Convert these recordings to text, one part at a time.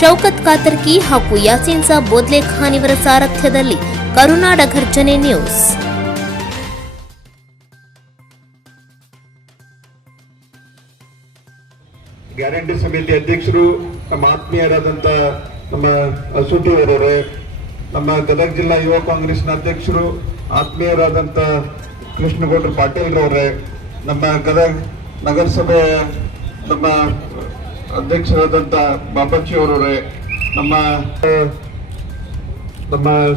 ಶೌಕತ್ ಕಾತರ್ಕಿ ಹಾಗೂ ಯಾಸೀನ್ ಸಾಬ್ ಬೋದ್ಲೆ ಖಾನ್ ಇವರ ಸಾರಥ್ಯದಲ್ಲಿ ಕರುನಾಡ ಘರ್ಜನೆ news. Guarantee ಸಮಿತಿ ಅಧ್ಯಕ್ಷರು ನಮ್ಮ ಆತ್ಮೀಯರಾದಂತ ನಮ್ಮ ಅಸೂಟಿ ಅವರವರೇ, ನಮ್ಮ ಗದಗ ಜಿಲ್ಲಾ ಯುವ ಕಾಂಗ್ರೆಸ್ನ ಅಧ್ಯಕ್ಷರು ಆತ್ಮೀಯರಾದಂತ ಕೃಷ್ಣಗೌಡ್ರ ಪಾಟೀಲ್ ರವರೇ, ನಮ್ಮ ಗದಗ ನಗರಸಭೆ ನಮ್ಮ ಅಧ್ಯಕ್ಷರಾದಂತ ಬಾಬಚ್ಚಿ ಅವರವರೇ, ನಮ್ಮ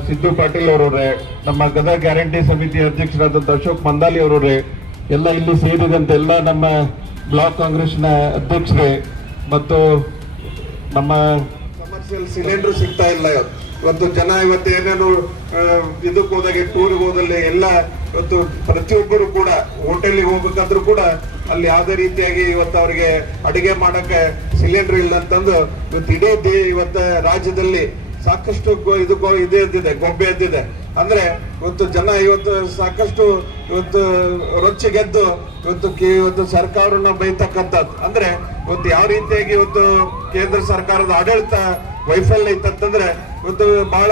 ಸಿದ್ದು ಪಾಟೀಲ್ ಅವರವರೇ, ನಮ್ಮ ಗದಗ ಗ್ಯಾರಂಟಿ ಸಮಿತಿ ಅಧ್ಯಕ್ಷರಾದಂತ ಅಶೋಕ್ ಮಂದಾಲಿ ಅವರವರೇ, ಎಲ್ಲ ಇಲ್ಲಿ ಸೇರಿದಂತ ಎಲ್ಲ ನಮ್ಮ ಬ್ಲಾಕ್ ಕಾಂಗ್ರೆಸ್ನ ಅಧ್ಯಕ್ಷರೇ ಮತ್ತು ನಮ್ಮ ಕಮರ್ಷಿಯಲ್ ಸಿಲಿಂಡರ್ ಸಿಗ್ತಾ ಇಲ್ಲ. ಇವತ್ತು ಜನ ಇವತ್ತು ಏನೇನು ಇದಕ್ಕೆ ಹೋದಾಗೆ ಟೂರ್ಗೆ ಹೋದಲ್ಲಿ ಎಲ್ಲ ಇವತ್ತು ಪ್ರತಿಯೊಬ್ಬರು ಕೂಡ ಹೋಟೆಲ್ಗೆ ಹೋಗ್ಬೇಕಾದ್ರೂ ಕೂಡ ಅಲ್ಲಿ ಯಾವುದೇ ರೀತಿಯಾಗಿ ಇವತ್ತು ಅವರಿಗೆ ಅಡಿಗೆ ಮಾಡಕ್ಕೆ ಸಿಲಿಂಡರ್ ಇಲ್ಲ ಅಂತಂದು ಇವತ್ತು ಇಡೀ ಇವತ್ತು ರಾಜ್ಯದಲ್ಲಿ ಸಾಕಷ್ಟು ಇದೇ ಎದ್ದಿದೆ, ಗೊಬ್ಬೆ ಎದ್ದಿದೆ. ಅಂದ್ರೆ ಇವತ್ತು ಜನ ಇವತ್ತು ಸಾಕಷ್ಟು ಇವತ್ತು ರೊಚ್ಚಿಗೆದ್ದು ಇವತ್ತು ಸರ್ಕಾರನ ಬೈತಕ್ಕಂಥದ್ದು. ಅಂದ್ರೆ ಇವತ್ತು ಯಾವ ರೀತಿಯಾಗಿ ಇವತ್ತು ಕೇಂದ್ರ ಸರ್ಕಾರದ ಆಡಳಿತ ವೈಫಲ್ಯ ಇತ್ತಂತಂದ್ರೆ ಇವತ್ತು ಬಹಳ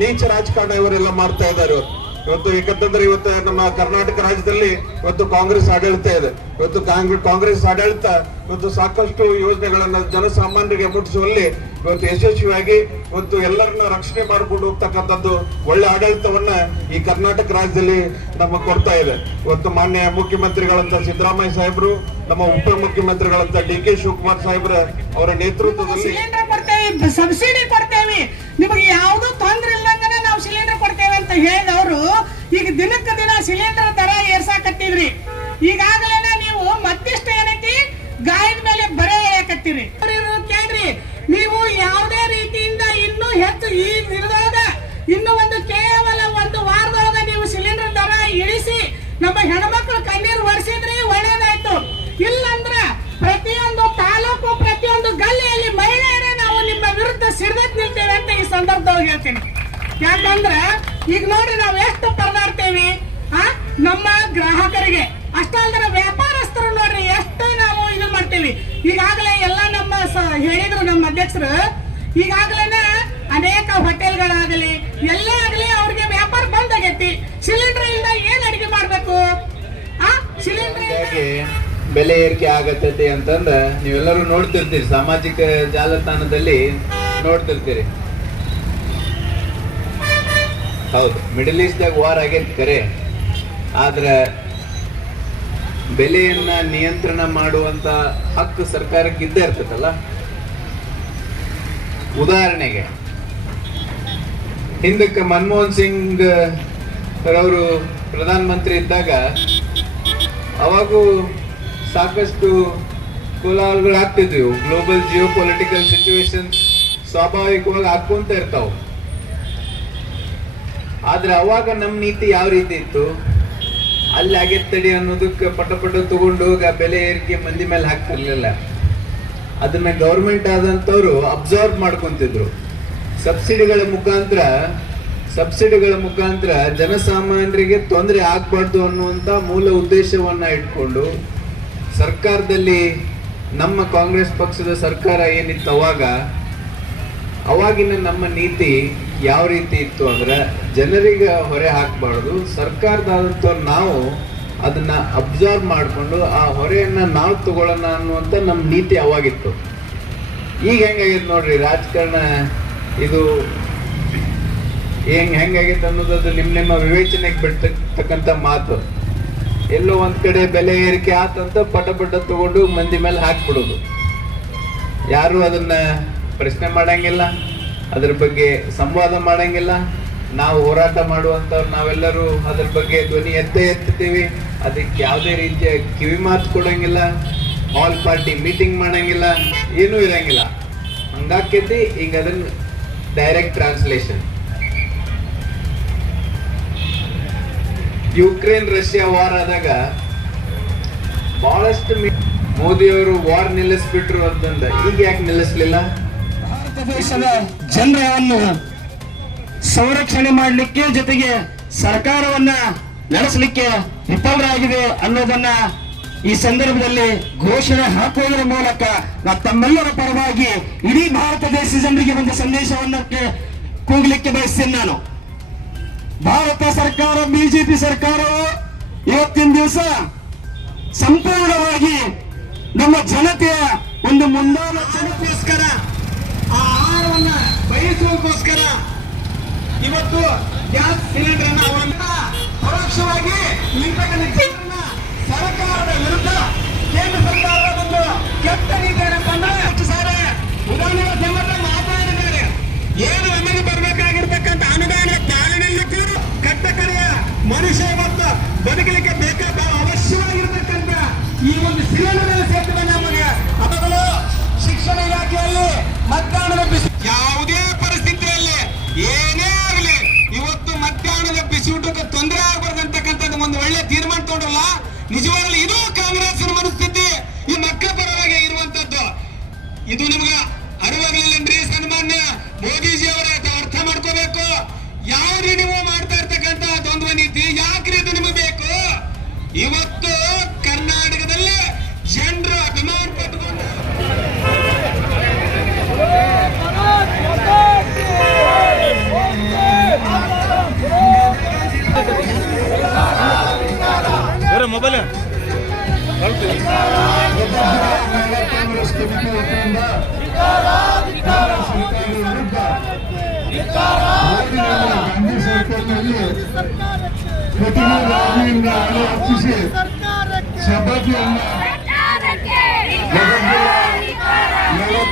ನೀಚ ರಾಜಕಾರಣ ಇವರೆಲ್ಲ ಮಾಡ್ತಾ ಇದ್ದಾರೆ ಇವತ್ತು. ಯಾಕಂತಂದ್ರೆ ಇವತ್ತು ನಮ್ಮ ಕರ್ನಾಟಕ ರಾಜ್ಯದಲ್ಲಿ ಇವತ್ತು ಕಾಂಗ್ರೆಸ್ ಆಡಳಿತ ಇದೆ. ಇವತ್ತು ಕಾಂಗ್ರೆಸ್ ಆಡಳಿತ ಇವತ್ತು ಸಾಕಷ್ಟು ಯೋಜನೆಗಳನ್ನ ಜನಸಾಮಾನ್ಯರಿಗೆ ಮುಟ್ಟಿಸುವಲ್ಲಿ ಇವತ್ತು ಯಶಸ್ವಿಯಾಗಿ ಇವತ್ತು ಎಲ್ಲರನ್ನ ರಕ್ಷಣೆ ಮಾಡಿಕೊಂಡು ಹೋಗ್ತಕ್ಕಂಥದ್ದು ಒಳ್ಳೆ ಆಡಳಿತವನ್ನ ಈ ಕರ್ನಾಟಕ ರಾಜ್ಯದಲ್ಲಿ ನಮಗೆ ಕೊಡ್ತಾ ಇದೆ. ಇವತ್ತು ಮಾನ್ಯ ಮುಖ್ಯಮಂತ್ರಿಗಳಂತ ಸಿದ್ದರಾಮಯ್ಯ ಸಾಹೇಬರು, ನಮ್ಮ ಉಪಮುಖ್ಯಮಂತ್ರಿಗಳಂತ DK ಶಿವಕುಮಾರ್ ಸಾಹೇಬ್ರ ಅವರ ನೇತೃತ್ವದಲ್ಲಿ ಸಬ್ಸಿಡಿ ಕೊಡ್ತೇವೆ, ನಿಮಗೆ ಯಾವ್ದು ತೊಂದ್ರೆ ಇಲ್ಲಂಗನೆ ನಾವು ಸಿಲಿಂಡರ್ ಕೊಡ್ತೇವೆ ಅಂತ ಹೇಳಿದವರು ಈಗ ದಿನಕ್ಕೆ ದಿನ ಸಿಲಿಂಡರ್ ದರ ಏರ್ಸಾಕತ್ತೀವ್ರಿ. ಈಗಾಗಲೇ ನೀವು ಮತ್ತಿಷ್ಟು ಏನೈತಿ ಗಾಯದ ಮೇಲೆ ಬರೆ ಹೇಳಕತ್ತೀರಿ. ಕೇಳ್ರಿ, ನೀವು ಯಾವುದೇ ರೀತಿಯಿಂದ ಇನ್ನೂ ಹೆಚ್ಚು ಈ ವಿರೋಧ ಇನ್ನು ಕೇವಲ ಒಂದು ವಾರದೊಳಗ ನೀವು ಸಿಲಿಂಡರ್ ದರ ಇಳಿಸಿ ನಮ್ಮ ಹೆಣ್ಮಕ್ಳು ಕಣ್ಣೀರು ಒರೆಸಿದ್ರಿ ಒಳ್ಳೇದಾಯ್ತು. ಇಲ್ಲಂದ್ರ ಪ್ರತಿಯೊಂದು ತಾಲೂಕು ಪ್ರತಿಯೊಂದು ಗಲ್ಲಿಯಲ್ಲಿ ಮಹಿಳೆಯರೇ ನಾವು ನಿಮ್ಮ ವಿರುದ್ಧ ಸಿಡಿದೆದ್ದು ನಿಲ್ತೇವೆ ಅಂತ ಈ ಸಂದರ್ಭದೊಳಗೆ ಹೇಳ್ತೀನಿ. ಯಾಕಂದ್ರ ಈಗ ನೋಡಿ ನಾವು ಎಷ್ಟು ಪರದಾಡ್ತೇವಿ ನಮ್ಮ ಗ್ರಾಹಕರಿಗೆ, ಅಷ್ಟಲ್ದ್ರ ವ್ಯಾಪಾರಸ್ಥರು ನೋಡ್ರಿ ಎಷ್ಟು ನಾವು ಇದು ಮಾಡ್ತೇವಿ. ಈಗಾಗಲೇ ಎಲ್ಲ ನಮ್ಮ ಹೇಳಿದ್ರು ನಮ್ಮ ಅಧ್ಯಕ್ಷರು, ಈಗಾಗಲೇ ಅನೇಕ ಹೋಟೆಲ್ಗಳಾಗಲಿ ಎಲ್ಲೇ ಆಗಲಿ ಅವ್ರಿಗೆ ವ್ಯಾಪಾರ ಬಂದ್ ಆಗೈತಿ. ಸಿಲಿಂಡರ್ ಇಂದ ಏನ್ ಅಡಿಗೆ ಮಾಡ್ಬೇಕು? ಬೆಲೆ ಏರಿಕೆ ಆಗತ್ತೈತಿ ಅಂತಂದ ನೀವೆಲ್ಲರೂ ನೋಡ್ತಿರ್ತೀರಿ, ಸಾಮಾಜಿಕ ಜಾಲತಾಣದಲ್ಲಿ ನೋಡ್ತಿರ್ತೀರಿ. ಹೌದು, ಮಿಡಲ್ ಈಸ್ಟ್ದಾಗ ವಾರ್ ಆಗೈತಿ ಕರೆ, ಆದ್ರೆ ಬೆಲೆಯನ್ನ ನಿಯಂತ್ರಣ ಮಾಡುವಂತ ಹಕ್ಕು ಸರ್ಕಾರಕ್ಕೆ ಇದ್ದೇ ಇರ್ತದಲ್ಲ. ಉದಾಹರಣೆಗೆ ಹಿಂದಕ್ಕೆ ಮನಮೋಹನ್ ಸಿಂಗ್ ಅವರು ಪ್ರಧಾನ ಮಂತ್ರಿ ಇದ್ದಾಗ ಅವಾಗೂ ಸಾಕಷ್ಟು ಕೋಲಾಹಲಗಳು ಆಗ್ತಿದ್ವಿ. ಗ್ಲೋಬಲ್ ಜಿಯೋ ಪೊಲಿಟಿಕಲ್ ಸಿಚುವೇಶನ್ ಸ್ವಾಭಾವಿಕವಾಗಿ ಹಾಕೊಂತ ಇರ್ತಾವ. ಆದ್ರೆ ಅವಾಗ ನಮ್ಮ ನೀತಿ ಯಾವ ರೀತಿ ಇತ್ತು, ಅಲ್ಲಿ ಆಗೇತ್ತಡಿ ಅನ್ನೋದಕ್ಕೆ ಪಟ ತಗೊಂಡು ಬೆಲೆ ಏರಿಕೆ ಮಂದಿ ಮೇಲೆ ಹಾಕ್ತಿರ್ಲಿಲ್ಲ. ಅದನ್ನ ಗೌರ್ಮೆಂಟ್ ಆದಂತವ್ರು ಅಬ್ಸರ್ವ್ ಮಾಡ್ಕೊಂತಿದ್ರು. ಸಬ್ಸಿಡಿಗಳ ಮುಖಾಂತರ ಜನಸಾಮಾನ್ಯರಿಗೆ ತೊಂದರೆ ಆಗ್ಬಾರ್ದು ಅನ್ನುವಂತ ಮೂಲ ಉದ್ದೇಶವನ್ನ ಇಟ್ಕೊಂಡು ಸರ್ಕಾರದಲ್ಲಿ ನಮ್ಮ ಕಾಂಗ್ರೆಸ್ ಪಕ್ಷದ ಸರ್ಕಾರ ಏನಿತ್ತು ಅವಾಗಿನ ನಮ್ಮ ನೀತಿ ಯಾವ ರೀತಿ ಇತ್ತು ಅಂದ್ರೆ ಜನರಿಗೆ ಹೊರೆ ಹಾಕಬಾರ್ದು, ಸರ್ಕಾರದಾದಂಥವ್ರು ನಾವು ಅದನ್ನ ಅಬ್ಸರ್ವ್ ಮಾಡಿಕೊಂಡು ಆ ಹೊರೆಯನ್ನ ನಾವು ತಗೊಳ್ಳೋಣ ಅನ್ನುವಂಥ ನಮ್ಮ ನೀತಿ ಅವಾಗಿತ್ತು. ಈಗ ಹೆಂಗಾಗೈತೆ ನೋಡ್ರಿ ರಾಜಕಾರಣ, ಇದು ಹೆಂಗಾಗೈತೆ ಅನ್ನೋದು ನಿಮ್ಮ ವಿವೇಚನೆಗೆ ಬಿಡ್ತಕ್ಕಂಥ ಮಾತು. ಎಲ್ಲೋ ಒಂದ್ ಕಡೆ ಬೆಲೆ ಏರಿಕೆ ಆತಂತ ಪಟ ತಗೊಂಡು ಮಂದಿ ಮೇಲೆ ಹಾಕ್ಬಿಡೋದು. ಯಾರು ಅದನ್ನ ಪ್ರಶ್ನೆ ಮಾಡಂಗಿಲ್ಲ, ಅದ್ರ ಬಗ್ಗೆ ಸಂವಾದ ಮಾಡಂಗಿಲ್ಲ. ನಾವು ಹೋರಾಟ ಮಾಡುವಂತವ್ರು ನಾವೆಲ್ಲರೂ ಅದ್ರ ಬಗ್ಗೆ ಧ್ವನಿ ಎತ್ತೀವಿ. ಅದಕ್ಕೆ ಯಾವುದೇ ರೀತಿಯ ಕಿವಿ ಮಾತು ಕೊಡಂಗಿಲ್ಲ, ಆಲ್ ಪಾರ್ಟಿ ಮೀಟಿಂಗ್ ಮಾಡಂಗಿಲ್ಲ, ಏನೂ ಇರಂಗಿಲ್ಲ. ಹಂಗಾಕೈತಿ. ಈಗ ಅದನ್ನ direct translation, Ukraine Russia war ಆದಾಗ ಬಹಳಷ್ಟು ಮೋದಿಯವರು ವಾರ್ ನಿಲ್ಲಿಸ್ಬಿಟ್ರು ಅಂತಂದ. ಈಗ ಯಾಕೆ ನಿಲ್ಲಿಸ್ಲಿಲ್ಲ? ಭಾರತ ದೇಶದ ಜನರನ್ನು ಸಂರಕ್ಷಣೆ ಮಾಡಲಿಕ್ಕೆ ಜೊತೆಗೆ ಸರ್ಕಾರವನ್ನ ನಡೆಸಲಿಕ್ಕೆ ವಿಫಲರಾಗಿದೆ ಅನ್ನೋದನ್ನ ಈ ಸಂದರ್ಭದಲ್ಲಿ ಘೋಷಣೆ ಹಾಕುವುದರ ಮೂಲಕ ನಾವು ತಮ್ಮೆಲ್ಲರ ಪರವಾಗಿ ಇಡೀ ಭಾರತ ದೇಶದ ಜನರಿಗೆ ಒಂದು ಸಂದೇಶವನ್ನು ಕೂಗಲಿಕ್ಕೆ ಬಯಸ್ತೇನೆ ನಾನು. ಭಾರತ ಸರ್ಕಾರ, ಬಿಜೆಪಿ ಸರ್ಕಾರವು ಇವತ್ತಿನ ದಿವಸ ಸಂಪೂರ್ಣವಾಗಿ ನಮ್ಮ ಜನತೆಯ ಒಂದು ಮುಂದಾಲೋಚನೆಗೋಸ್ಕರ, ಆ ಆಹಾರವನ್ನ ಬಯಸುವುದಕ್ಕೋಸ್ಕರ ಇವತ್ತು ಗ್ಯಾಸ್ ಸಿಲಿಂಡರ್ ಅನ್ನ ಪರೋಕ್ಷವಾಗಿ ಜನರನ್ನ ಸರ್ಕಾರದ ವಿರುದ್ಧ ಕೇಂದ್ರ ಸರ್ಕಾರದ ಒಂದು ಕೆಟ್ಟ ನೀತಿ ಏನಪ್ಪ ಅಂದ್ರೆ ಉದಾಹರಣೆ ಜನರ ಮಾತಾಡಿದ್ದಾರೆ. ಏನು ನಮಗೆ ಬರಬೇಕಾಗಿರ್ತಕ್ಕಂಥ ಅನುದಾನ ಪಾಲನೆಯಲ್ಲಿ ಕೂಡ ಕಟ್ಟಕಡೆಯ ಮನುಷ್ಯ ಇವತ್ತು ಬದುಕಲಿಕ್ಕೆ ಬೇಕಾದ ಅವಶ್ಯವಾಗಿರ್ತಕ್ಕಂಥ ಈ ಒಂದು ಸಿಲಿಂಡರ್ ಸೇರ್ತದೆ ನಮಗೆ. ಅದಗಳು ಶಿಕ್ಷಣ ಇಲಾಖೆಯಲ್ಲಿ ಮಧ್ಯಾಹ್ನದ ಬಿಸಿ, ಯಾವುದೇ ಪರಿಸ್ಥಿತಿಯಲ್ಲಿ ಏನೇ ಆಗಲಿ ಇವತ್ತು ಮಧ್ಯಾಹ್ನದ ಬಿಸಿಯೂಟಕ್ಕೆ ತೊಂದರೆ ಆಗಬಾರ್ದಂತಕ್ಕಂಥದ್ದು ಒಂದು ಒಳ್ಳೆ ತೀರ್ಮಾನ ತಗೊಂಡ್ರಲ್ಲ. ನಿಜವಾಗ್ಲೂ ಇದು ಕಾಂಗ್ರೆಸ್ನ ಮನಸ್ಥಿತಿ, ಈ ಮಕ್ಕಳ ಪರವಾಗಿ ಇರುವಂತದ್ದು. ಇದು ನಿಮ್ಗೆ ಅರಿವಾಗ್ಲಿಲ್ಲನ್ರಿ ಸನ್ಮಾನ್ಯ ಮೋದಿಜಿ ಅವರೇ, ಅರ್ಥ ಮಾಡ್ಕೋಬೇಕು. ಯಾವ್ರಿ ನೀವು ಮಾಡ್ತಾ ಇರ್ತಕ್ಕಂಥ ದ್ವಂದ್ವ ನೀತಿ, ಯಾಕ್ರಿ ಇದು ನಿಮಗೆ ಬೇಕು? ಇವತ್ತು ಕರ್ನಾಟಕದಲ್ಲಿ ಜನರು ಅಭಿಮಾನ ಪಟ್ಟುಕೊಂಡು ಮೊಬೈಲ್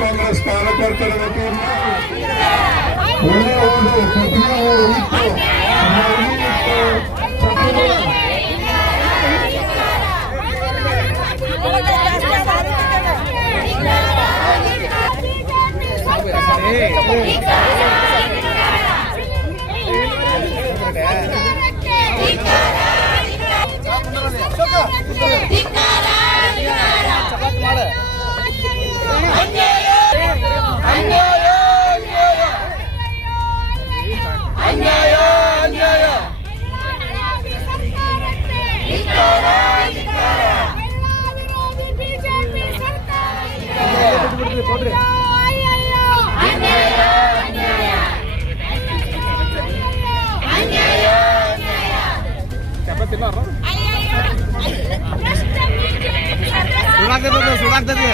ಕಾಂಗ್ರೆಸ್ ಕಾರ್ಯಕರ್ತರ ವತಿಯಿಂದ ಒಳ್ಳೆಯ ಒಂದು ಪ್ರತಿಭೆ ಸುಡಾಗ್ತದೆ